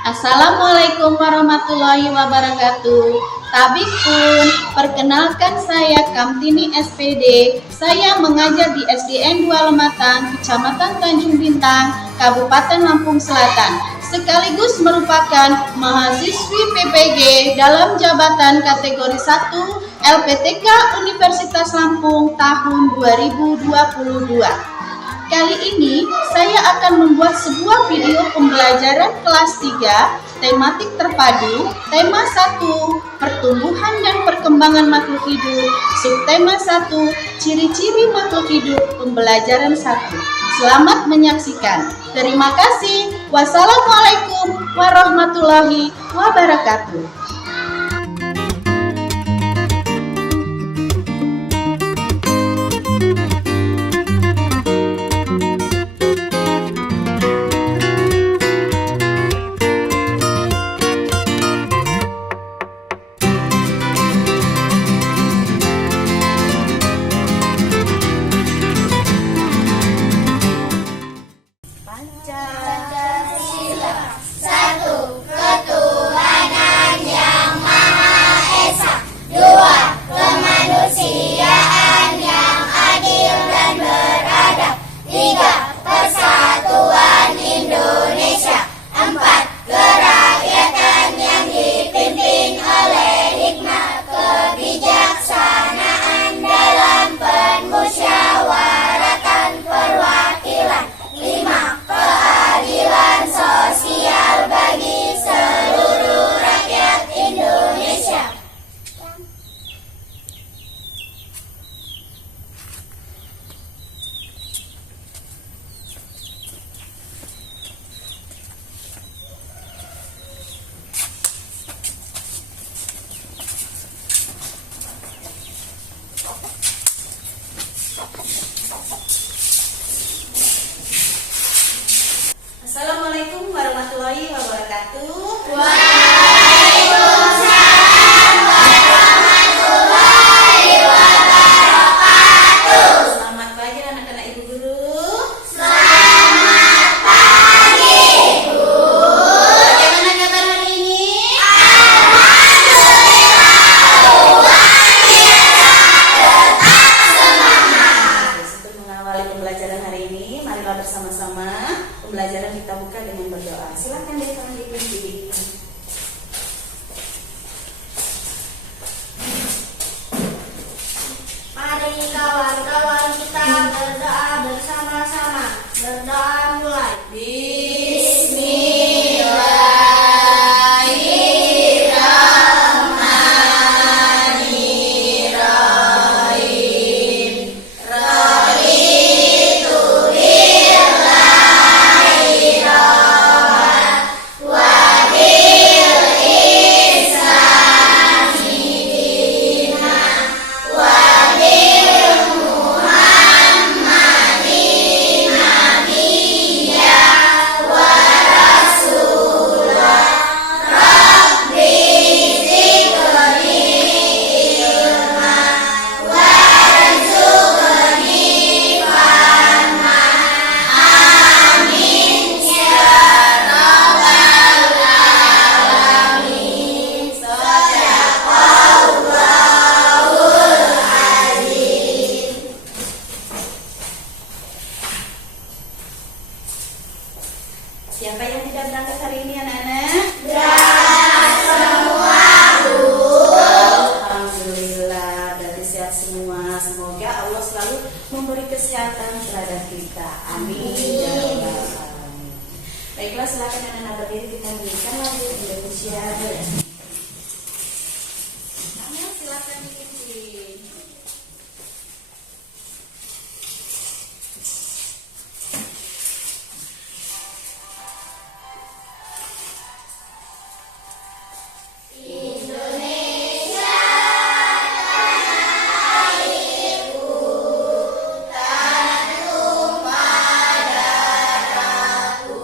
Assalamualaikum warahmatullahi wabarakatuh. Tabikun, perkenalkan saya Kamtini SPD. Saya mengajar di SDN 2 Lematang, Kecamatan Tanjung Bintang, Kabupaten Lampung Selatan. Sekaligus merupakan mahasiswi PPG dalam jabatan kategori 1 LPTK Universitas Lampung tahun 2022. Kali ini saya akan membuat sebuah video pembelajaran kelas 3 tematik terpadu, tema 1 pertumbuhan dan perkembangan makhluk hidup, subtema 1 ciri-ciri makhluk hidup, pembelajaran 1. Selamat menyaksikan. Terima kasih. Wassalamualaikum warahmatullahi wabarakatuh. Pancasila, satu, ketuhanan yang Maha Esa. Dua, kemanusiaan yang adil dan beradab. Tiga, persatuan Indonesia. Empat, kerakyatan yang dipimpin oleh hikmat kebijaksanaan dalam permusyawaratan perwakilan. Lima, keadilan sosial bagi seluruh rakyat Indonesia. Assalamualaikum warahmatullahi wabarakatuh. Waalaikumsalam warahmatullahi wabarakatuh. Selamat pagi anak-anak Ibu Guru. Selamat pagi, Bu. Bagaimana kabar hari ini? Alhamdulillah, luar biasa, tetap semangat. Untuk mengawali pembelajaran hari ini, marilah bersama-sama pembelajaran kita buka dengan berdoa. Silakan deh kawan diikuti. Mari kawan-kawan kita berdoa bersama-sama. Berdoa mulai. Bismillahirrahmanirrahim. Raditu billahi rabban wa bil islami dinan wa bil Muhammadin nabiyya wa rasulah. Rabbi zidni ilma warzuqni fahma. Amin ya rabbal alamin. Shadaqallahul azim. Siapa yang tidak berangkat hari ini anak-anak? Berangkat semua, Bu. Alhamdulillah, berarti sehat semua. Semoga Allah selalu memberi kesehatan terhadap kita. Amin. Ya Rabbal Alamin. Baiklah, silakan anak-anak berdiri, kita nyanyikan lagu Indonesia Raya. Anak, silakan diikuti. Indonesia tanah airku, tanah tumpah darahku.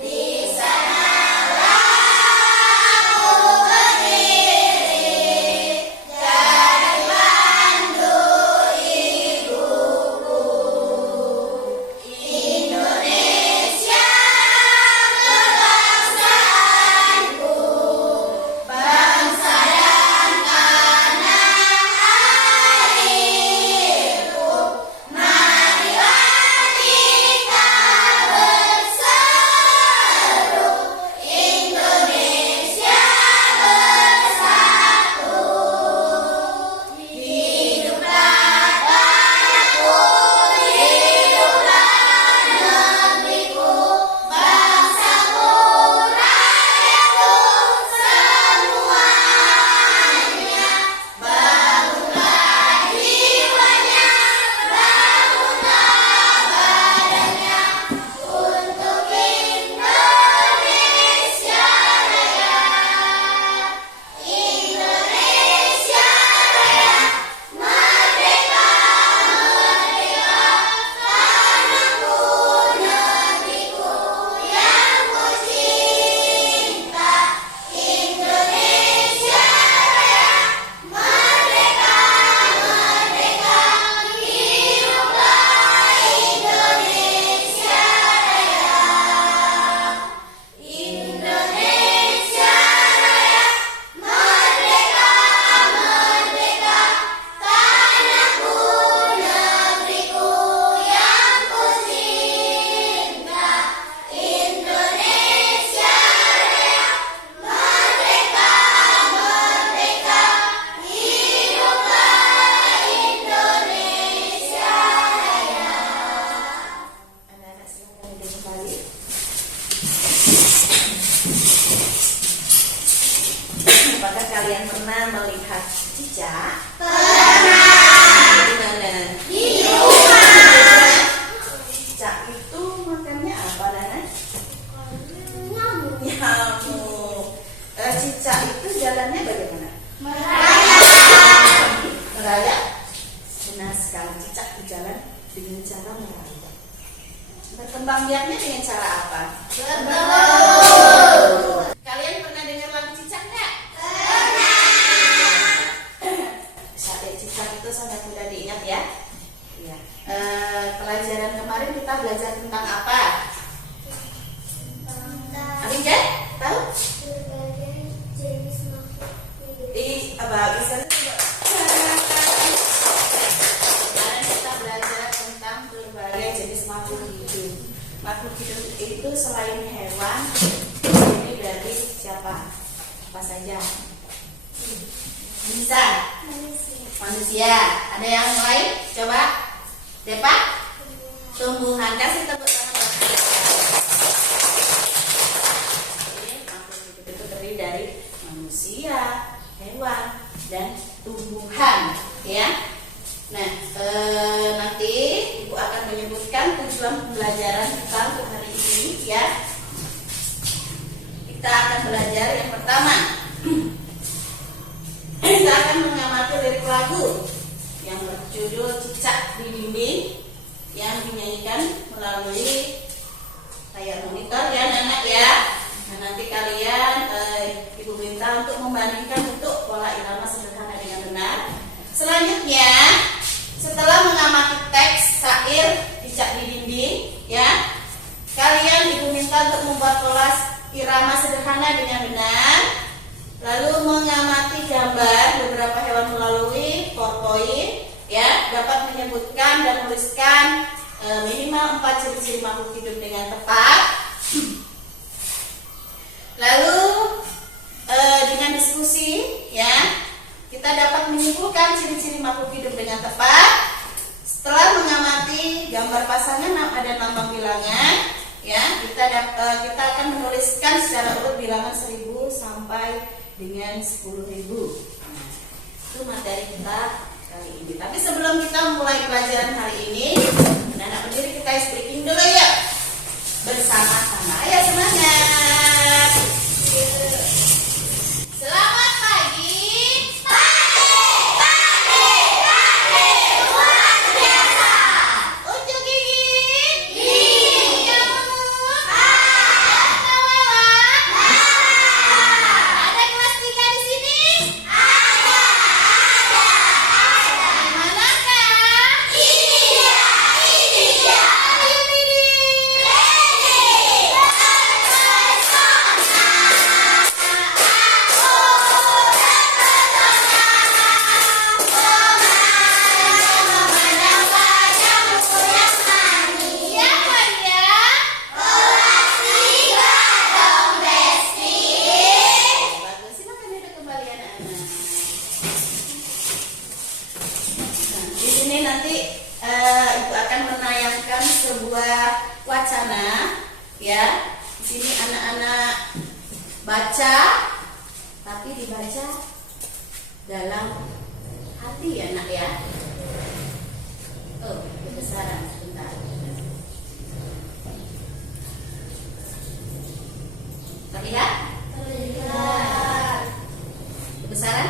Di sanalah aku berdiri, apakah kalian pernah melihat cicak? Pernah. Di mana? Di rumah. Cicak itu makannya apa, Nana? Nyamuk. Nyamuk. Cicak itu jalannya bagaimana? Merayap. Merayap. Benar sekali, cicak berjalan dengan cara merayap. Berkembang biaknya dengan cara apa? Berbau. Kalian pernah dengar lagu cicak nggak? Sate cicak itu sangat mudah diingat ya. Iya. Pelajaran kemarin kita belajar tentang apa? Abijah, tahu? Berbagai jenis makhluk hidup. Apa bisa? Kemarin kita belajar tentang berbagai jenis makhluk hidup. Makhluk hidup itu selain hewan, ini dari siapa? Apa saja? Bisa. Manusia. Ada yang lain? Coba. Depa? Tumbuhan. Kasih tepuk tangan. Jadi makhluk hidup itu terdiri dari manusia, hewan, dan tumbuhan. Ya. Nah, nanti Ibu akan menyebutkan tujuan pembelajaran kita untuk hari ini. Ya. Kita akan belajar yang pertama. Kita akan mengamati lirik lagu yang berjudul Cicak di Dinding yang dinyanyikan melalui layar monitor ya anak ya. Nah, nanti kalian Ibu minta untuk membandingkan bentuk pola irama sederhana dengan benar. Selanjutnya setelah mengamati teks syair Cicak di Dinding ya, kalian Ibu minta untuk membuat pola irama sederhana dengan benar. Lalu mengamati gambar beberapa hewan melalui PowerPoint ya, dapat menyebutkan dan menuliskan minimal 4 ciri-ciri makhluk hidup dengan tepat. Lalu dengan diskusi ya, kita dapat menyimpulkan ciri-ciri makhluk hidup dengan tepat. Setelah mengamati gambar pasangan ada lambang bilangan ya, kita akan menuliskan secara urut bilangan 1000 sampai dengan 10.000. Nah, itu materi kita kali ini. Tapi sebelum kita mulai pelajaran hari ini, anak-anak berdiri kita speaking dulu ya. Bersama-sama ya, semangat. Selamat pagi. Luar biasa. Unjuk gigi. Nyamuk. Ada kelas 3 di sini? Di manakah? Ini dia. Ayo diri. Siapa dia? Bagus, silakan duduk kembali anak-anak. Nah, di sini nanti Ibu akan menayangkan sebuah wacana, ya. Di sini anak-anak baca, tapi dibaca dalam hati ya nak ya. Oh, kebesaran sebentar. Terlihat? Kebesaran?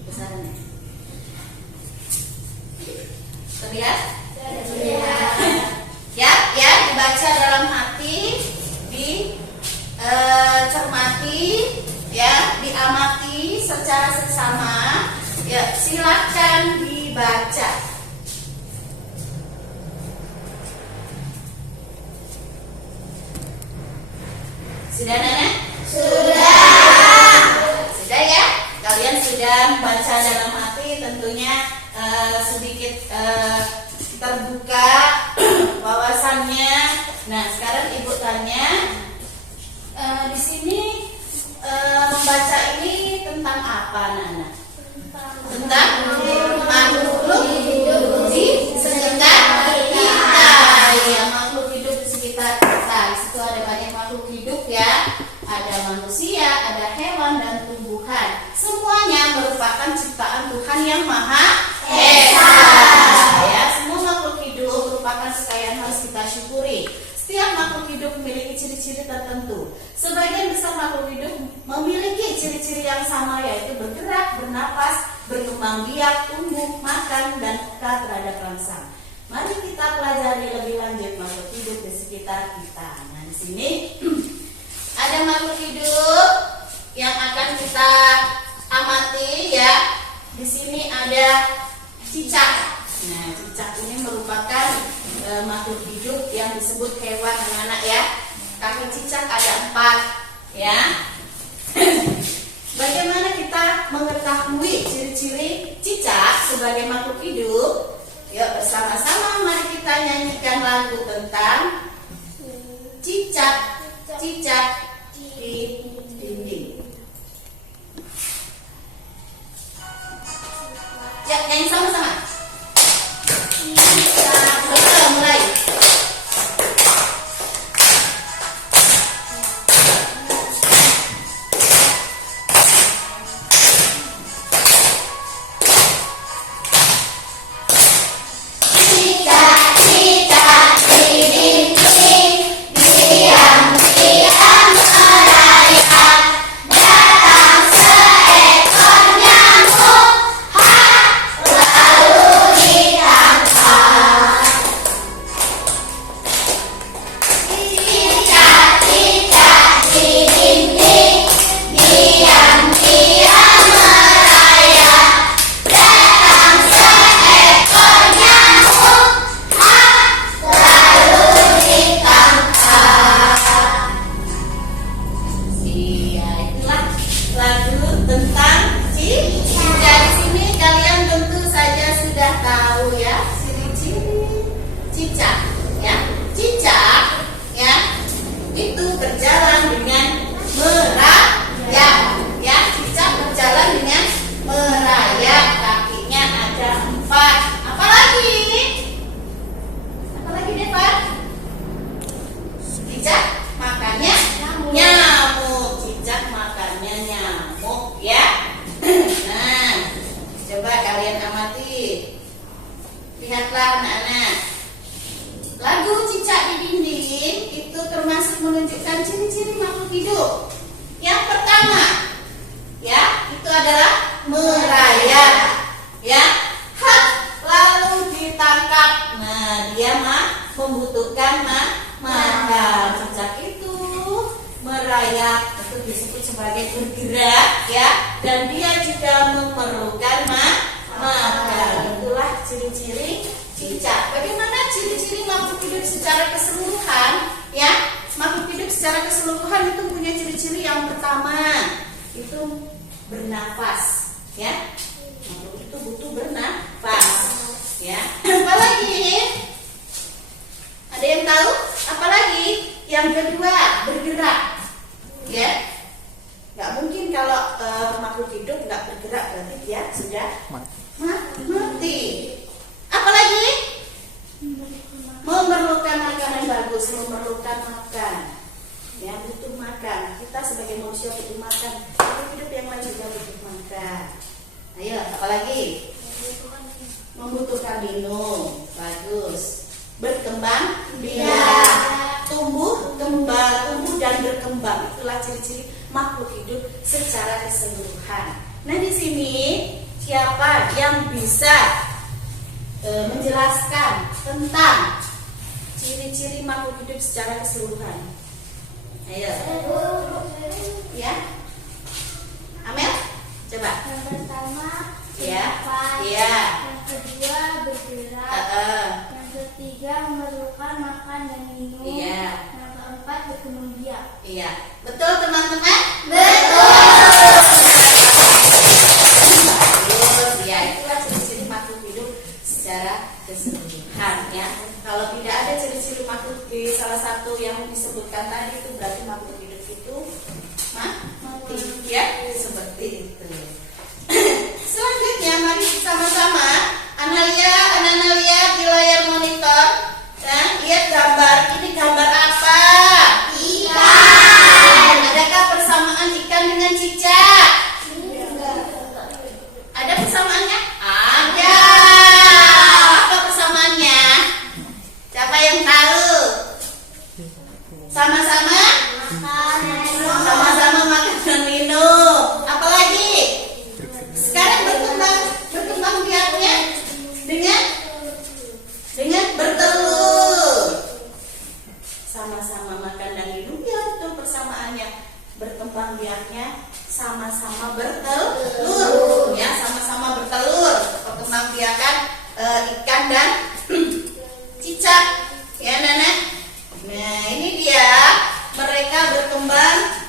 Kebesaran ya? Terlihat? Ya, dibaca dalam hati, dicermati, ya, diamati secara seksama. Ya, silakan dibaca. Sudah, Nana? Sudah ya? Kalian sudah membaca dalam hati, tentunya sedikit terbuka wawasannya. Nah, sekarang Ibu tanya, di sini membaca ini tentang apa, Nana? Tentang makhluk hidup di sekitar kita. Ya, makhluk hidup di sekitar kita. Di situ ada banyak makhluk hidup ya. ada manusia, ada hewan dan tumbuhan. Semuanya merupakan ciptaan Tuhan yang Maha Esa. Ya, semua makhluk hidup merupakan kekayaan harus kita syukuri. Setiap makhluk hidup memiliki ciri-ciri tertentu. Sebagian besar makhluk hidup memiliki ciri-ciri yang sama, yaitu bergerak, bernapas, berkembang biak, tumbuh, makan, dan peka terhadap rangsang. Mari kita pelajari lebih lanjut makhluk hidup di sekitar kita. Nah, di sini ada makhluk hidup yang akan kita amati ya. Di sini ada cicak. Nah, cicak ini merupakan makhluk hidup yang disebut hewan, anak-anak ya. Kaki cicak ada 4 ya. Bagaimana kita mengetahui ciri-ciri cicak sebagai makhluk hidup? Yuk bersama-sama mari kita nyanyikan lagu tentang cicak di dinding. Ya, nyanyi sama-sama. Betul, mulai. Lihatlah anak-anak, lagu cicak di dinding itu termasuk menunjukkan ciri-ciri makhluk hidup. Yang pertama, ya, itu adalah merayap, ya, hak lalu ditangkap. Nah, dia membutuhkan makan. Cicak itu merayap, itu disebut sebagai bergerak, ya, dan dia juga memerlukan makan. Itulah ciri-ciri cicak. Bagaimana ciri-ciri makhluk hidup secara keseluruhan? Ya, makhluk hidup secara keseluruhan itu punya ciri-ciri yang pertama, itu bernafas. Ya, makhluk itu butuh bernafas. Ya, apalagi? Ada yang tahu? Apalagi? Yang kedua, bergerak. Ya, nggak mungkin kalau makhluk hidup nggak bergerak, berarti dia sudah mati. Apalagi? Memerlukan makanan bagus, memerlukan makan. Ya, butuh makan. Kita sebagai manusia butuh makan. Makhluk hidup yang lain juga butuh makan. Ayo, apalagi? Membutuhkan minum. Bagus. Berkembang biak. Tumbuh dan berkembang. Itulah ciri-ciri makhluk hidup secara keseluruhan. Nah, di sini siapa yang bisa menjelaskan tentang ciri-ciri makhluk hidup secara keseluruhan? Ayo. Ya. Amel, coba. Yang pertama, Ya. bernafas. Ya. Yang kedua, bergerak. Yang ketiga, memerlukan makan dan minum. Iya. Yang keempat, berkembang biak. Iya. Betul, teman-teman? Ya, itulah ciri-ciri makhluk hidup secara keseluruhan, ya. Kalau tidak ada ciri-ciri makhluk di salah satu yang disebutkan tadi, itu berarti makhluk hidup itu mati, ya, seperti itu. Selanjutnya mari sama-sama anak-anak lihat di layar monitor. Nah, lihat gambar. Ini gambar apa? Ikan. Adakah kandang induk, ya betul persamaannya. Berkembang biaknya sama-sama bertelur, ya sama-sama bertelur. Perkembang biakan ikan dan cicak, ya Nana. Nah ini dia, mereka berkembang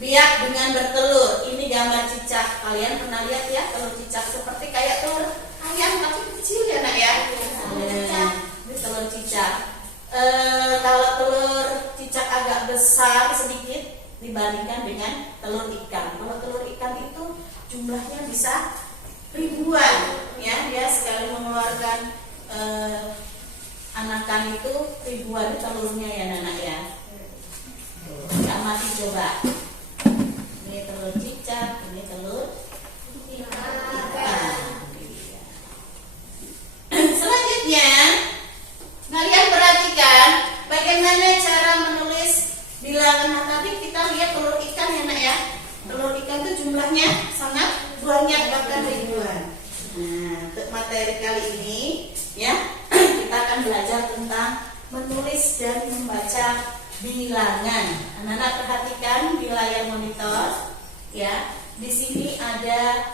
biak dengan bertelur. Ini gambar cicak. Kalian pernah lihat ya telur cicak seperti kayak telur ayam tapi kecil ya Nak ya. Nah, ini telur cicak. Kalau telur cicak agak besar sedikit dibandingkan dengan telur ikan. Kalau telur ikan itu jumlahnya bisa ribuan, ya. Dia sekali mengeluarkan anakan itu ribuan telurnya ya Nana ya. Amati coba. Ini telur cicak, ini telur ikan. Selanjutnya, kalian perhatikan bagaimana cara menulis bilangan. Nah, tadi kita lihat telur ikan ya Nak ya. Telur ikan itu jumlahnya sangat banyak, bahkan ribuan. Nah, untuk materi kali ini ya kita akan belajar tentang menulis dan membaca bilangan. Anak-anak perhatikan di layar monitor ya. Di sini ada,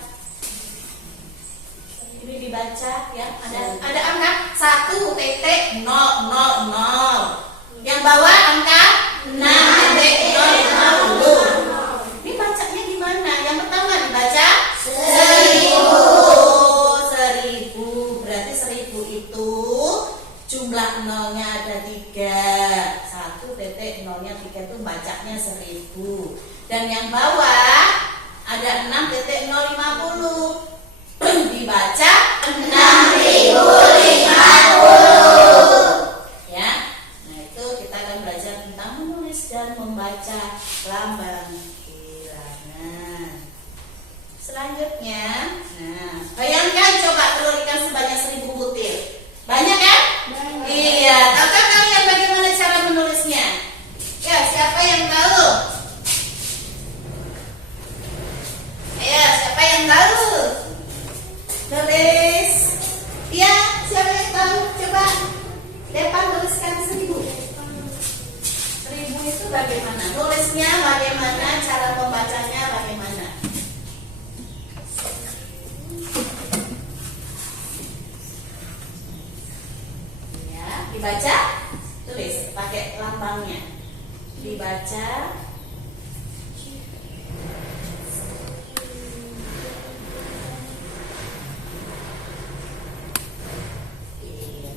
ini dibaca ya, ada angka 1,000. Yang bawah angka 6,000. Ini bacanya gimana? Yang pertama dibaca 1000. Berarti 1000 itu jumlah nolnya ada 3. 1,0-nya 3 itu bacanya 1000. Dan yang bawah ada 6,050. Dibaca 6050. Ya. Nah, itu kita akan belajar tentang menulis dan membaca lambang bilangan. Selanjutnya, nah, bayangkan coba telur ikan sebanyak 1000 butir. Banyak kan? Banyak. Iya, tahukah kalian bagaimana cara menulisnya? Ya, siapa yang tahu? Ayo, siapa yang tahu? Tulis. Ya, siapa yang tahu? Coba Depan tuliskan 1000. 1000 itu bagaimana? Tulisnya bagaimana? Cara pembacanya bagaimana? Ya, dibaca, tulis pakai lambangnya. Dibaca. Iya.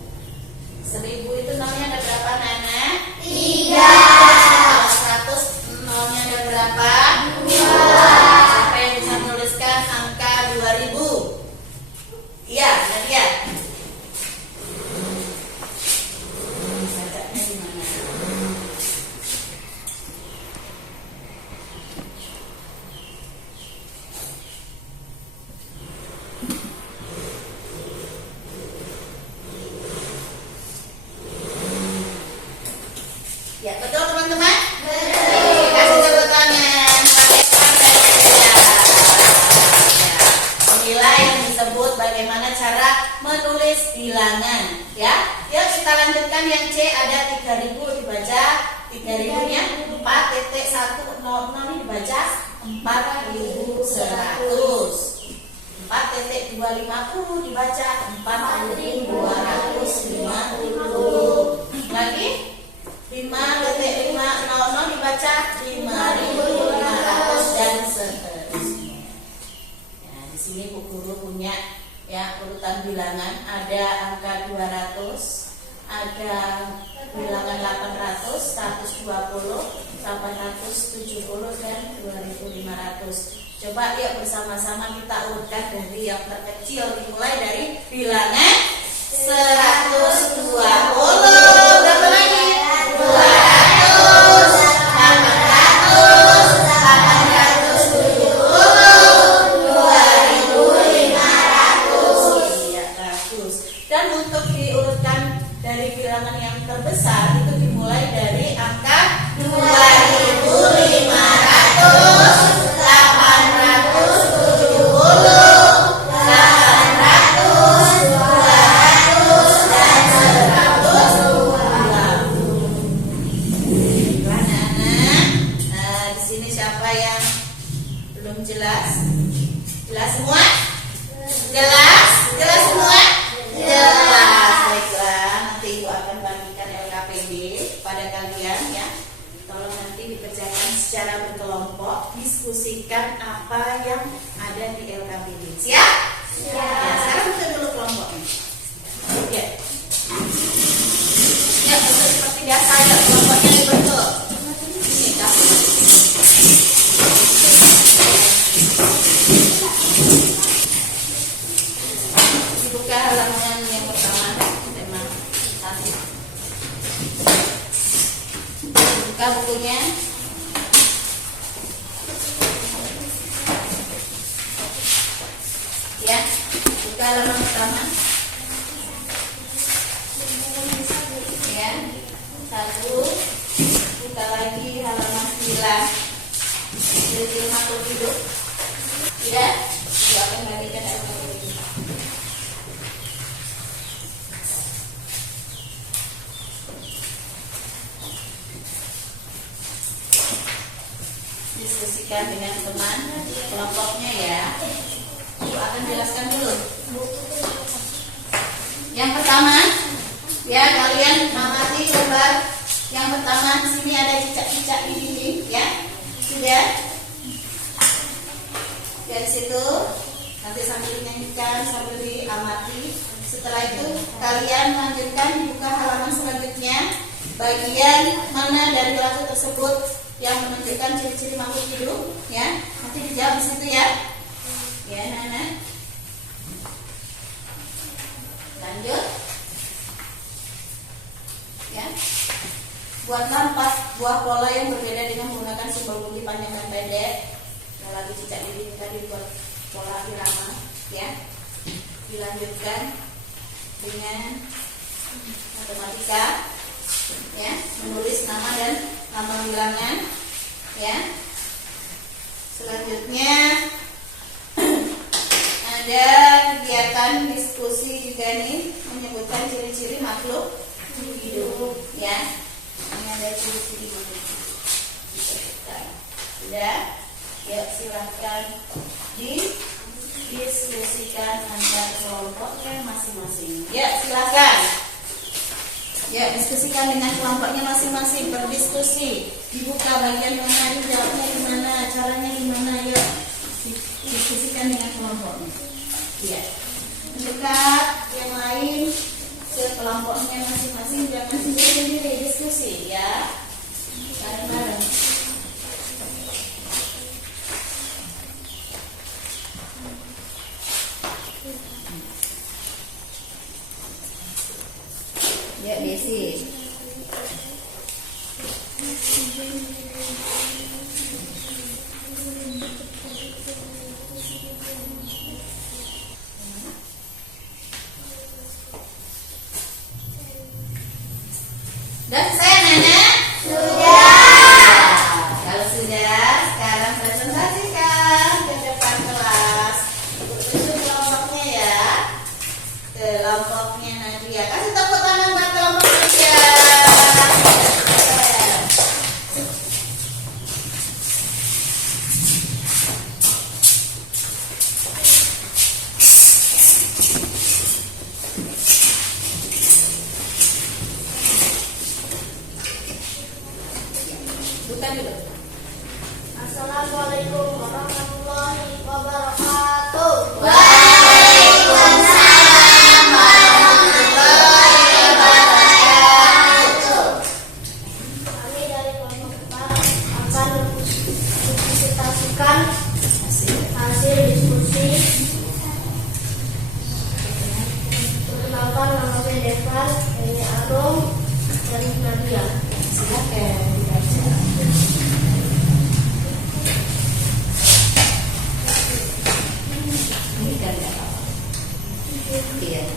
1000 itu nolnya ada berapa Nana? 3. Kalau 100 nolnya ada berapa? 2. Siapa yang bisa menuliskan angka 2000? Iya, Nadia. Bacanya gimana? Ya, betul teman-teman? Kasih tepuk tangan. Pakai tangan. Inilah yang disebut bagaimana cara menulis bilangan. Ya, yuk kita lanjutkan yang C. Ada 3000 dibaca 3000-nya 4,100 ini dibaca 4100. 4,250 dibaca 4250. Lagi 5,500 dibaca 5.500 dan seterusnya. Nah, di sini Bu Guru punya ya urutan bilangan, ada angka 200, ada bilangan 800, 120, 870 dan 2500. Coba yuk bersama-sama kita urutkan dari yang terkecil, dimulai dari bilangan 120. Berapa lagi? 200, 800, 870, 2500. Iya, bagus. Dan untuk diurutkan dari bilangan yang terbesar itu dimulai dari angka 2500, 870, 800, 200 dan 120. siapa yang belum jelas? Jelas semua? Jelas? Jelas semua? Jelas. Baiklah, nanti Ibu akan bagikan LKPD pada kalian ya. Tolong nanti dikerjakan secara berkelompok, diskusikan apa yang ada di LKPD. Siap? Siap. Ya, sekarang bentuk dulu kelompoknya. Ya. Ya, bentuk seperti biasa ya, kelompoknya dibentuk. Ini kasih. Dibuka halaman yang pertama, tema kasih. Buka bukunya. Ya, buka halaman pertama. Ya, 1. Buka lagi halaman 9. Ciri-ciri makhluk hidup. Ya, Ibu akan bagikan LKPD. Diskusikan dengan teman kelompoknya ya. Ibu akan jelaskan dulu. Yang pertama, ya kalian amati gambar. Yang pertama di sini ada cicak-cicak di dinding, ya. Sudah. Dari situ nanti sambil dinyanyikan, sambil diamati. Setelah itu kalian lanjutkan dibuka halaman selanjutnya. Bagian mana dari lagu tersebut yang menunjukkan ciri-ciri makhluk hidup, ya. Nanti dijawab di situ ya. Ya, Nana. Lanjut. Ya. Buatlah 4 buah pola yang berbeda dengan menggunakan simbol bumi panjang dan pendek. Yang lagi cicak ini tadi buat pola irama, ya. Dilanjutkan dengan matematika, ya. Menulis nama dan nama bilangan, ya. Selanjutnya ada kegiatan diskusi juga nih, menyebutkan ciri-ciri makhluk hidup, ya. Ini ada ciri-ciri makhluk hidup. Sudah, ya silahkan didiskusikan antar kelompoknya masing-masing. Ya silahkan. Ya diskusikan dengan kelompoknya masing-masing, berdiskusi. Dibuka bagian mana, jawabnya gimana, caranya gimana, ya. Diskusikan dengan kelompoknya. Ya. Dekat yang lain ke kelompoknya masing-masing, jangan sendiri-sendiri, diskusi ya. Bareng-bareng. Ya, Desi. Sudah selesai, Nenek? Sudah. Kalau sudah, sekarang presentasikan ke depan kelas. Tunjuk kelompoknya ya. Kelompoknya Nadia. Kasih tepuk tangan buat kelompok Nadia. Bukan dulu. Assalamualaikum warahmatullahi wabarakatuh. Waalaikumsalam warahmatullahi wabarakatuh. Kami dari kelompok 4 akan mempresentasikan hasil diskusi. Perkenalkan nama saya Devan, ini Arum dan Nadia. Silakan. Iya.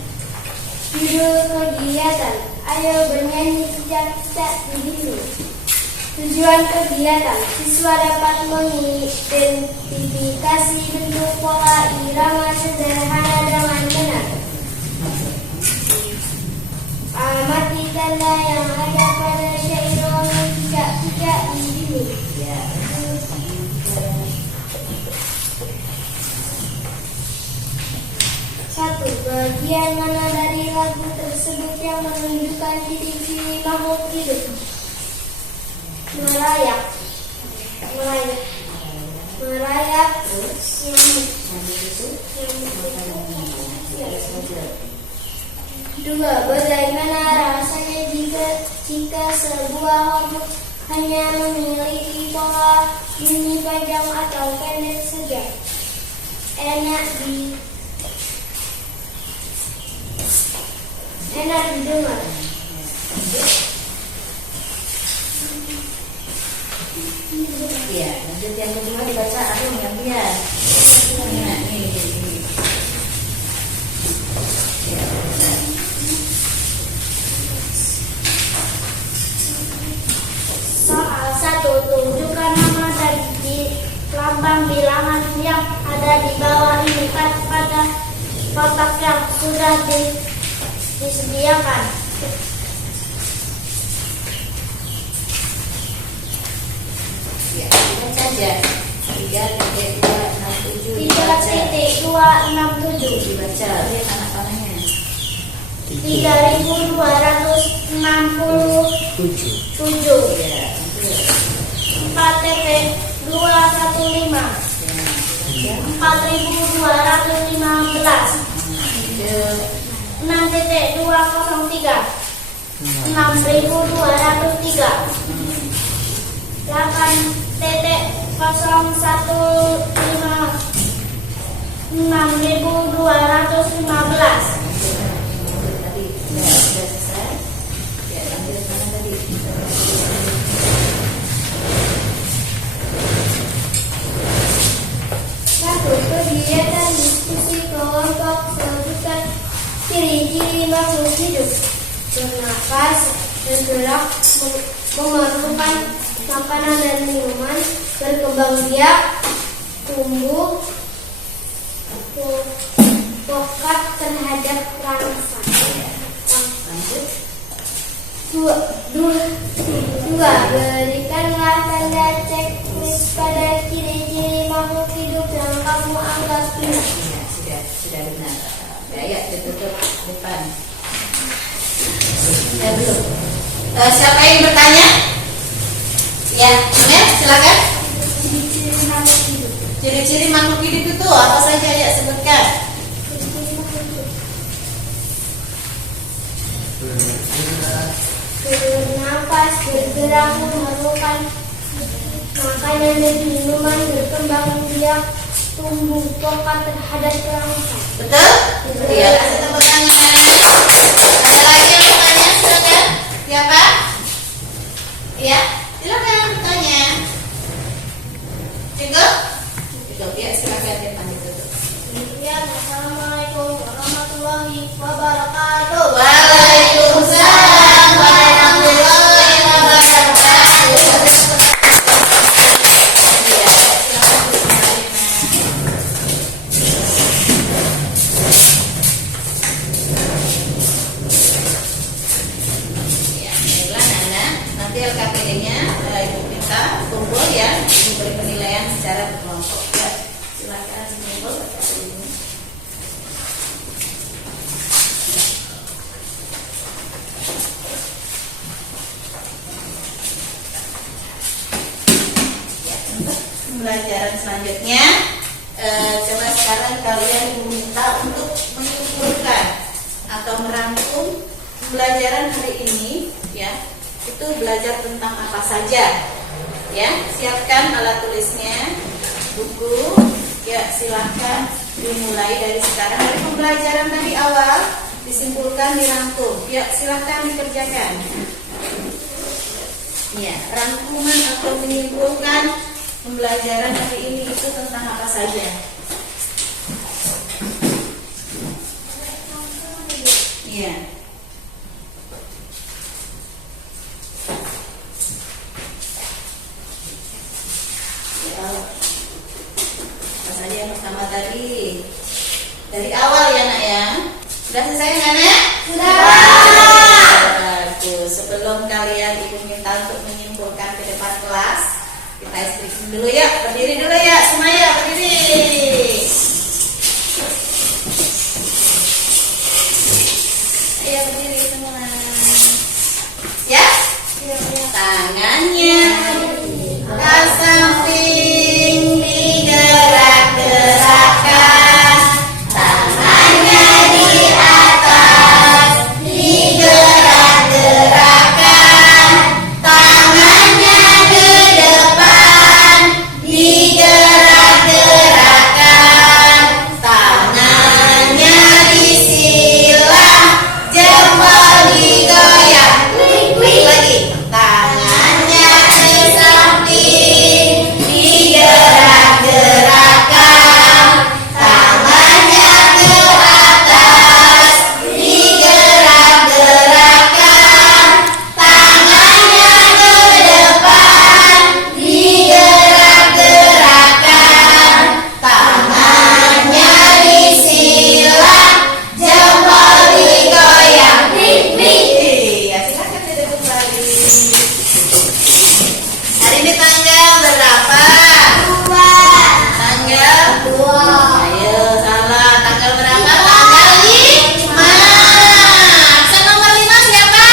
Judul kegiatan, ayo bernyanyi cicak-cicak di bisu. Tujuan kegiatan, siswa dapat mengidentifikasi bentuk pola irama sederhana dengan benar. Amati tanda yang ada pada syair wangi cicak-cicak di bisu. Ya. bagian mana dari lagu tersebut yang menunjukkan ciri-ciri makhluk hidup? Merayap, merayap, merayap, Dua, bagaimana rasanya jika sebuah makhluk hanya memiliki pola bunyi panjang atau pendek saja? Enak didengar. Ya, lanjut yang kedua dibaca Arum yang biar. Ini. Soal 1. Tunjukkan nama dari lambang bilangan yang ada di bawah ini pada kotak yang sudah disediakan. Ya, baca aja. 3.267 dibaca. 3.267 Dibaca, lihat anak panahnya. 3.267 Ya, 4.215 4.215 6.203 6.203 8.015 tadi sudah selesai. Ya, lanjut mana tadi? Satu, kegiatan diskusi kelompok sebutkan ciri-ciri makhluk hidup. Bernafas, bergerak, memerlukan makanan dan minuman, berkembang biak, tumbuh, pokat terhadap rangsa. Lanjut. Dua, berikanlah tanda checklist pada ciri-ciri makhluk hidup yang kamu anggap benar. Ya, sudah benar. Ya, ditutup depan. Ya, belum. Siapa yang bertanya? Ya, silakan. Ciri-ciri makhluk hidup. Ciri-ciri makhluk hidup itu apa saja ya, sebutkan. Bernafas, bergerak, memerlukan makanan dan minuman, berkembang biak, tumbuh pokat terhadap rangsa. Betul? Iya, kasih tepuk tangan. Ada lagi yang bertanya, silakan. Siapa? Iya, silakan bertanya. Cukup? Cukup ya, silakan depan ditutup. Assalamualaikum warahmatullahi wabarakatuh. Waalaikumsalam warahmatullahi wabarakatuh. Iya, silakan bertanya. Ya, baiklah Nana, nanti LKPD-nya Ibu minta kumpul ya, memberi penilaian secara berkelompok. Ya, silakan kumpul LKPD-nya. Ya, untuk pembelajaran selanjutnya, coba sekarang kalian diminta untuk menyimpulkan atau merangkum pembelajaran hari ini, ya. Itu belajar tentang apa saja, ya. Siapkan alat tulisnya, buku, ya. Silahkan dimulai dari sekarang, dari pembelajaran tadi awal disimpulkan, dirangkum, ya. Silahkan dikerjakan. Ya, rangkuman atau menyimpulkan pembelajaran hari ini itu tentang apa saja. Iya. Ya, apa saja yang pertama tadi? Dari awal ya nak ya. Sudah selesai nggak nak? Sudah. Bagus. Sebelum kalian ibu minta untuk menyimpulkan ke depan kelas, kita stretching dulu ya. Berdiri dulu ya, semuanya berdiri. tangannya ke samping digerak-gerakkan, tangannya di atas digerak-gerakkan, tangannya ke depan digerak-gerakkan, tangannya disilang, jempol digoyang, klik lagi, tangannya ke samping digerak-gerakkan, tangannya ke atas digerak-gerakkan, tangannya ke depan digerak-gerakkan, tangannya disilang, jempol digoyang, klik klik. Iya, silakan duduk kembali. Hari ini tanggal berapa? 2. Tanggal 2. Ayo, salah. Tanggal berapa? Tanggal 5. Absen nomor 5 siapa?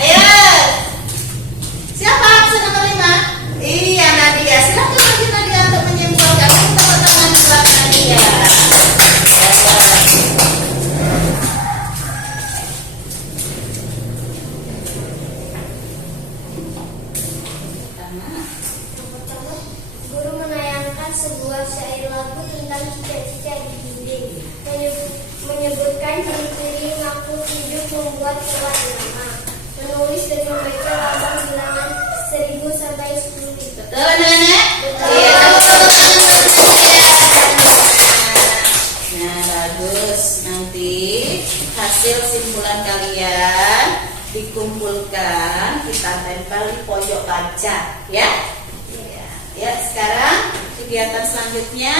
Ayo. Siapa absen nomor 5? Iya, Nadia. Silakan lagi Nadia untuk menyimpulkan. Tepuk tangan buat Nadia. Pertama, Guru menayangkan sebuah syair lagu tentang cicak-cicak di dinding, menyebutkan ciri-ciri makhluk hidup membuat pola irama, menulis dan membaca lambang bilangan 1000 sampai 10.000. betul anak-anak? Betul. Iya, tepuk tangan buat Nadia. Nah, bagus. Nanti hasil simpulan kalian dikumpulkan, kita tempel di pojok kaca, ya. Ya, sekarang kegiatan selanjutnya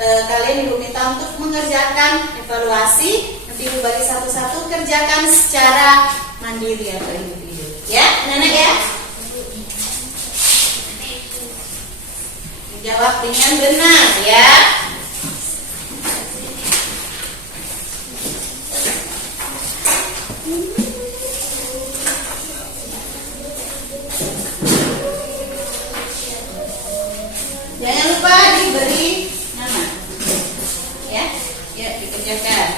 kalian ibu minta untuk mengerjakan evaluasi. Nanti ibu bagi satu-satu, kerjakan secara mandiri atau individu. Ya, nenek ya. Jawab dengan benar ya. Jangan lupa diberi nama. Ya, ya dikerjakan.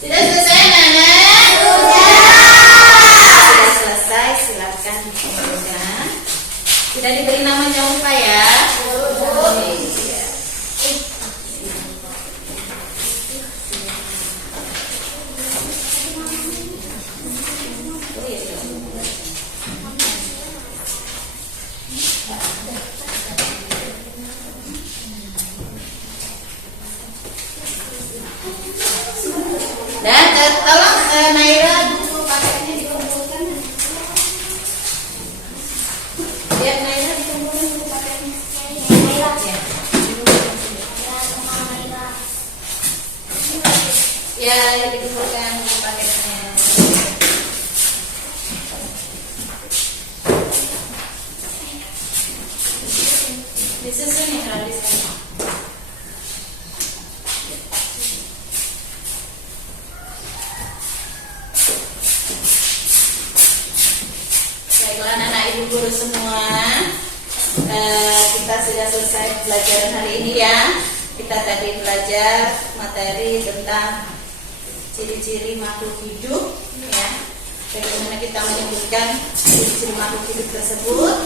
Sudah selesai, Nana? Sudah selesai, silakan dikumpulkan. Sudah diberi nama, jangan lupa ya. Iya. Oh, iya, iya. Dan tolong Naira dulu paketnya dikumpulkan. Biar Naira dikumpulkan dulu paketnya. Ya. Ya, dikumpulkan dulu paketnya. Disusun ya kalau disusun. Baiklah anak-anak ibu guru semua, kita sudah selesai pelajaran hari ini ya. Kita tadi belajar materi tentang ciri-ciri makhluk hidup ya. Bagaimana kita menyebutkan ciri-ciri makhluk hidup tersebut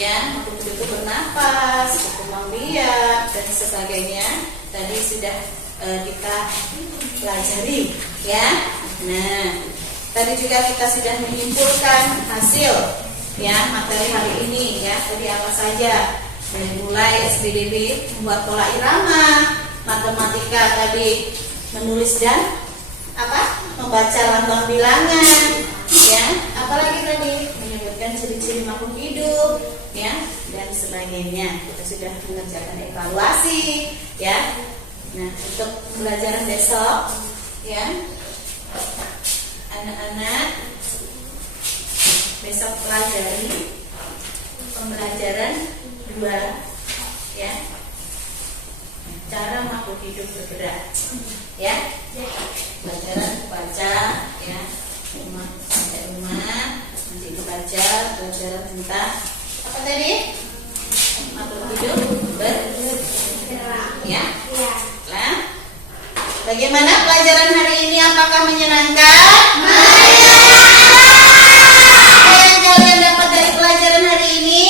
ya. Makhluk hidup itu bernapas, berkembang biak dan sebagainya. Tadi sudah kita pelajari ya. Nah, tadi juga kita sudah menyimpulkan hasil ya materi hari ini ya. Tadi apa saja? Dari mulai SPDB membuat pola irama, matematika tadi menulis dan apa? Membaca lambang bilangan ya. Apalagi tadi? ciri-ciri makhluk hidup, ya, dan sebagainya. Kita sudah mengerjakan evaluasi, ya. Nah, untuk pelajaran besok, ya, anak-anak besok pelajari pembelajaran 2, ya, cara makhluk hidup bergerak, ya. Pelajaran baca, ya, sampai rumah nanti dibaca pelajaran tentang apa tadi? Makhluk hidup bergerak, ya. Nah, bagaimana pelajaran hari ini? Apakah menyenangkan? Apa yang kalian dapat dari pelajaran hari ini?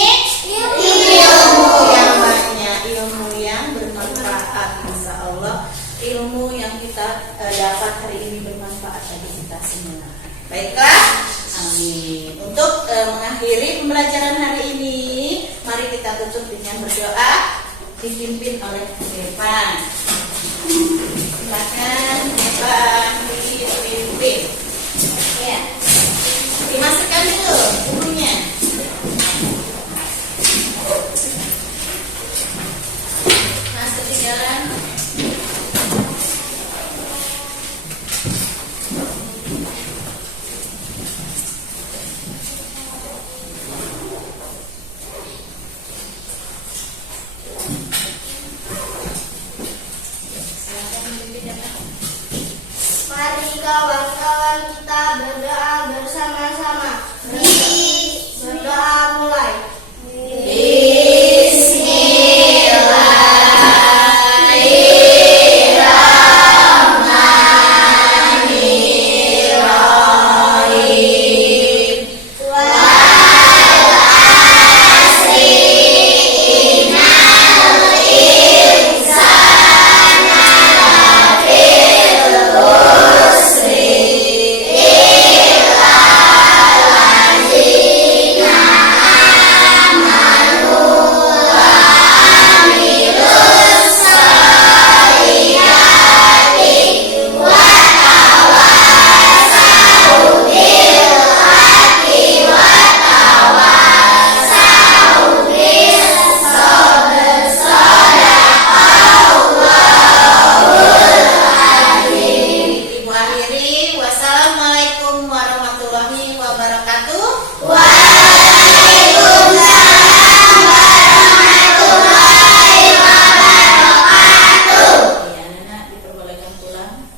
Ilmu yang banyak, ilmu yang bermanfaat, insya Allah. Ilmu yang kita dapat hari ini bermanfaat bagi kita semua. Baiklah, amin. Untuk mengakhiri pembelajaran hari ini, mari kita tutup dengan berdoa dipimpin oleh Evan. Silakan Evan dipimpin. Ya, dimasukkan dulu bukunya. Masuk di dalam. Mari kawan-kawan kita berdoa